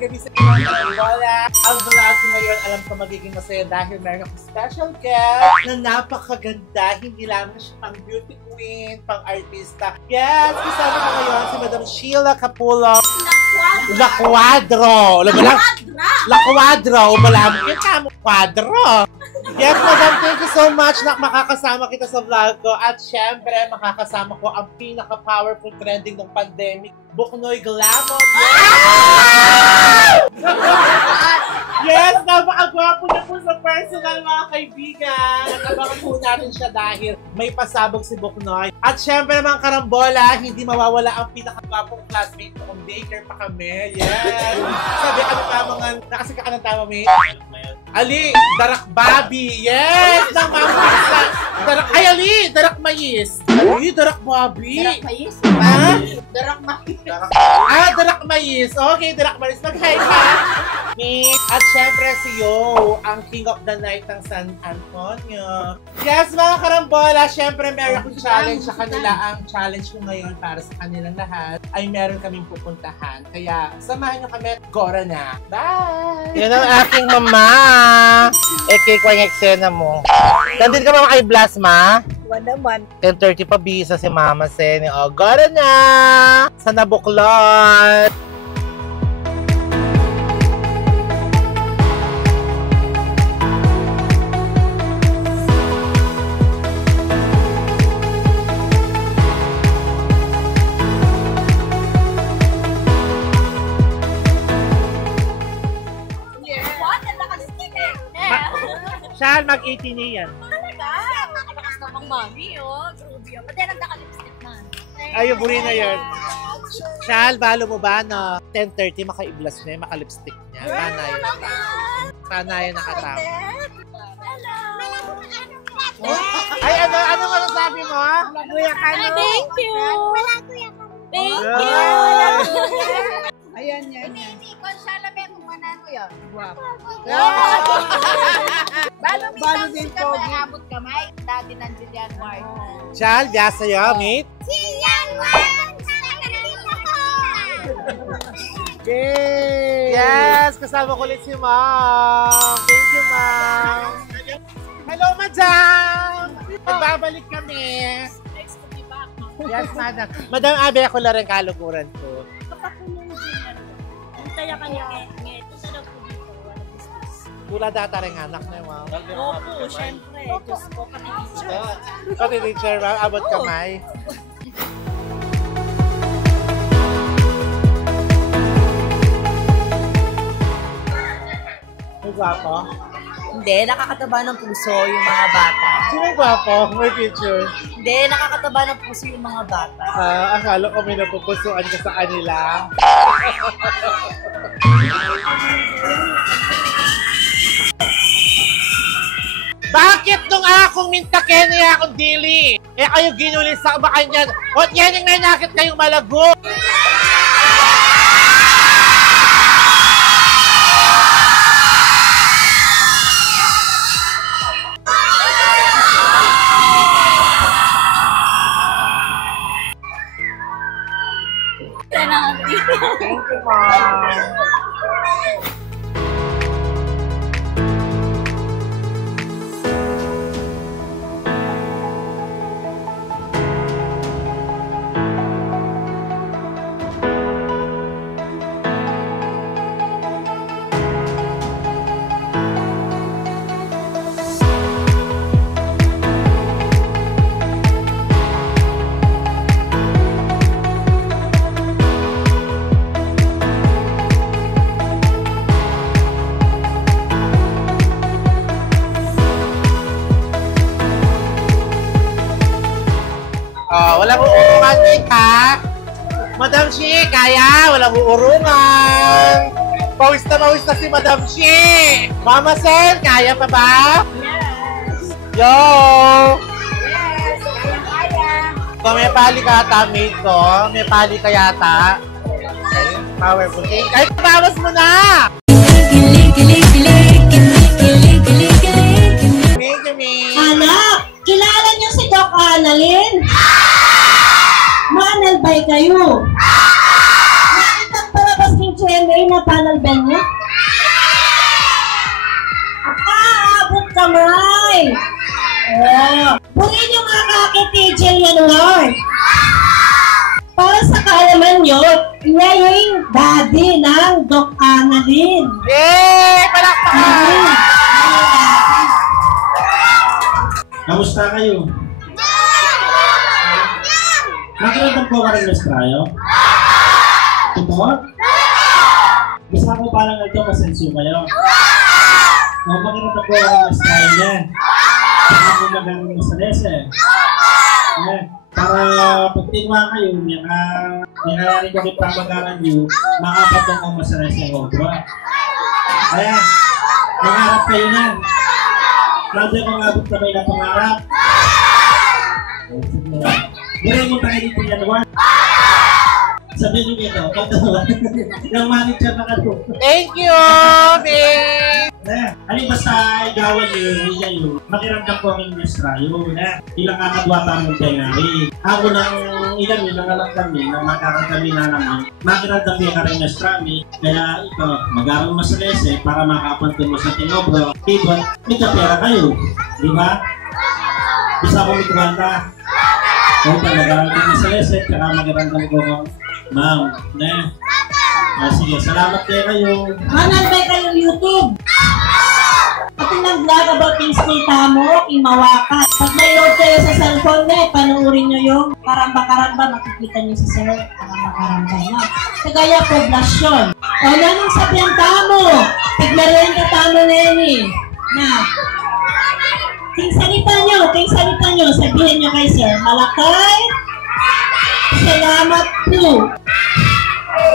gabi sa inyo. Wala. Ang vlog ko ngayon, alam ko magiging masaya dahil meron akong special guest na napakaganda. Hindi lamang siya pang beauty queen, pang artista. Yes, kasama ko ngayon si Madam Sheila Capulo. La Cuadro. La Cuadro. Malamang kita mo, Cuadro. Yes, Madam, thank you so much na makakasama kita sa vlog ko. At syempre, makakasama ko ang pinaka-powerful trending ng pandemic, Buknoy Glamour. Yes, napakagwapo niya po sa personal, mga kaibigan. Nakabangan po natin siya dahil may pasabog si Buknoy. At syempre, mga karambola, hindi mawawala ang pinakagwapong classmate ko kung daycare pa kami. Yes! Sabi, ano pa mga, nakasika ka ng tama, may? Ali, Darak Babi. Yes! Ay, Ali, Darak Mais. Ali, Darak Babi. Darak Mais? Ha? Darak Mais. Darak Mais. Okay, Darak Mais. Mag-hi ka. At syempre si Yo, ang king of the night ng San Antonio. Yes, mga karambola, syempre meron akong challenge sa kanila. Ang challenge ko ngayon para sa kanilang lahat ay meron kaming pupuntahan. Kaya samahan nyo kami. Gora na. Bye! Yan ang aking mama. Cake ko yung eksena mo. Nandun ka ba kay Blasma? Naman. 10:30 pa bisa si Mama Sen. O, gora na! Sa Nabuklod! Saan mag-18 niyan? Talaga? Nakalakas namang mami, oh. Groovy, oh. Pati nagdaka-lipstick man. Ay, buri na yun. Shal, balo mo ba na 10:30 maka-iblas niya, maka-lipstick niya? Paano yun? Paano yun nakatama? Ay, ano sabi mo? Kuya Kano. Thank you. Wala kuya Kano. Thank you. Ayan, yan. Hindi, konsyala may kumanan ko yun. Guwapo. Balo din po. Abot kamay. Dati nandiyan yan, Mark. Shal, biya sa'yo, mate? Si Yan Wan! Yay! Yes! Kasama ko ulit si Ma'am. Thank you, Ma'am. Hello, Madam! Nagbabalik kami. Next to be back. Yes, Madam. Madam, abe ako lang rin kaluguran ko. Kaya kanya ito sa daw po dito, wala business. Tula data rin anak na, Ma'am. Opo, syempre. Diyos ko, kati-teacher. Kati-teacher, Ma'am. Abot kamay. May gwapo? Hindi, nakakataba ng puso yung mga bata. Sino yung gwapo? May picture. Hindi, nakakataba ng puso yung mga bata. Akala ko may napupusuan ka sa kanila. Bakit nung akong mintaken niya akong dili? Kayo ginuli sa bakan yan. O yan yung nanakit kayong malago. Thank you, Mom. Walang uurungan ka. Madam Shi, kaya? Walang uurungan. Pawis na si Madam Shi. Mama Sen, kaya pa ba? Yes. Yo! Yes, kaya. Kung may pali ka ata, mate ko. May pali ka yata. Okay, powerful. Ay, pabawas mo na! Thank you, mate. Anak, kilala niyo si Doc Annalyn? Manalbay kayo. Nakitang palabas ng Cheme? kayo na panel band niya? Abot kamay! Punin yung mga kakitijil yan, Lord! Para sa kaalaman nyo, iya yung daddy ng Doc Annalyn. Yay! Palakpakan! Kamusta kayo? Nakiramdam po ka rin mas tayo? Totoo? Basta ko parang ito masenso kayo. Nakiramdam po ka rin mas tayo na. Basta ko magaling mas lese. Para pag tinwa kayo, nangyayari ko rin pamagalan nyo, makapatong ang masalas ng obra. Kaya, mangarap kayo na. Grabe kung abot na may napangarap. Gawin mo tayo dito yan, Juan. Sabihin nyo ito, yung manager na kato. Thank you, babe! Ano basta igawan nyo, makiramdam ko ang industryo na ilang kakadwa tamang tengari. Ako nang ilan yun, nangalang kami, na magkakang kami na naman, makiramdam ko ang industrami, kaya ito, mag-aral mo sa lese para makapantin mo sa tinobro. Ibon, may kapera kayo, di ba? Bisa ko mitwanta. Kaya mag-aral ko sa lese, kaya makiramdam ko ang ma'am, na. Sige, salamat kayo. Manalbay kayong YouTube. Pati ng vlog about yung skita mo, imawaka. Pag may load kayo sa cellphone niya, panuorin nyo yung karamba-karamba, makikita nyo sa cell, karamba-karamba na. Kagaya poblasyon. O nanong sabihan tamo, tigmarihan ka tamo neni. Na, ting salita nyo, sabihin nyo kay sir, Malakay, salamat po.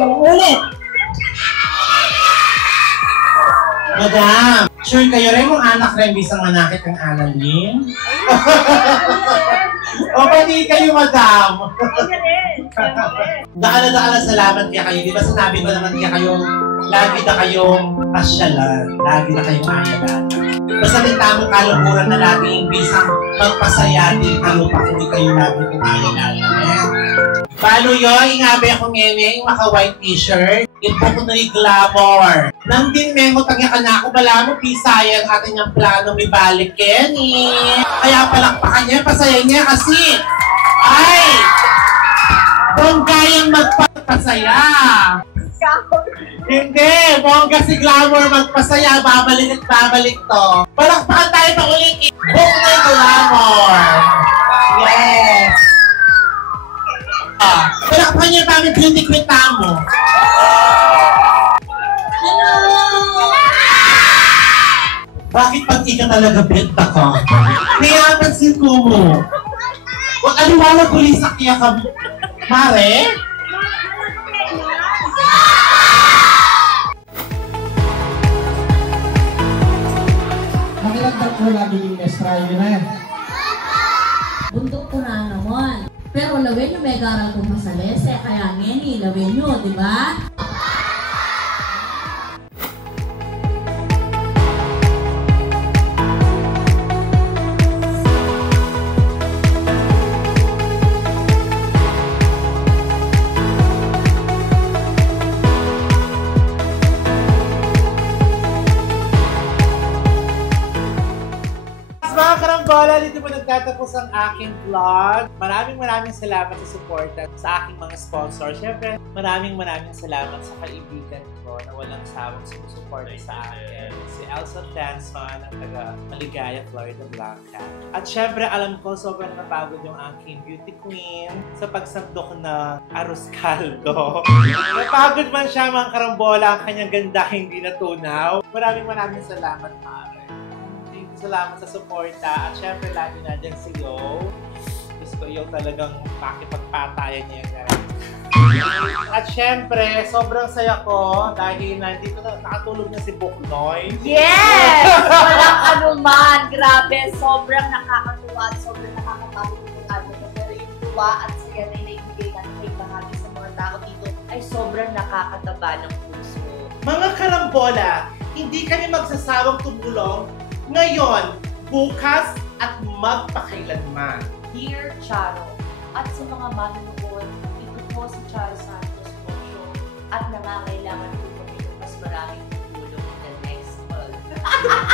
Ulit. Madam, sure kayo rin mong anak rin bisang manakit ng Annalyn? O pati kayo, madam? Dakala salamat kaya kayo. Di ba sinabi ko naman kaya kayong lagi na kayong pasyalan, lagi na kayong ayalan. Basta may tamang kalukuran na laging bisang magpasaya din kalupa kung di kayo lagi kong ayalan. Paano yun? Ingabi ako ngayon, maka-white t-shirt. Ipo ko na yung glamour. Nang din memo, tagya ka na ako. Bala mo, pisaya ang ating yung plano may balik, Kenny. Kaya palakpakan niya, pasaya niya kasi, ay, bonggayang magpapasaya. Hindi, bongga si glamour magpasaya. Babalik at babalik to. Palakpakan tayo pa ulit. Book na yung glamour. Yes. Palakpakan niya pa aming beauty queen mo. Bakit pag ika talaga benta ka? Nayapansin ko mo. Huwag aliwala ko rin sa kaya ka, Mare? Makiramdam ko lagi yung estrayo na yan. Bundok ko na naman. Pero lawin nyo may garal kong masalese, kaya ngeni, lawin nyo, di ba? Mga karambola, dito po nagtatapos ang aking vlog. Maraming salamat sa suporta sa aking mga sponsor. Siyempre, maraming salamat sa kaibigan ko na walang sawang sumusuporta sa akin. Si Elsa Tanson, ang taga Maligaya, Florida Blanca. At siyempre, alam ko sobrang napagod yung aking beauty queen sa pagsandok na arroz caldo. Napagod man siya mga karambola, ang kanyang ganda hindi natunaw. Maraming salamat, Mare. Salamat sa suporta at syempre lagi na dyan si Yo. Gusto ko yung talagang makipagpatayan niya yan. At syempre, sobrang saya ko dahil nandito na nakatulog na si Buknoy. Yes! Walang anuman. Grabe. Sobrang nakakatuwa at sobrang nakakapagod yung ano. Pero yung tuwa at saya na inaibigay natin kay bahagi sa mga tao dito ay sobrang nakakataba ng puso. Mga karambola, hindi kami magsasawang tumulong ngayon, bukas, at magpakailanman. Dear Charo, at sa mga manunood, ito po si Charo Santos po at nangangailangan po kami maraming tutulong in the next call.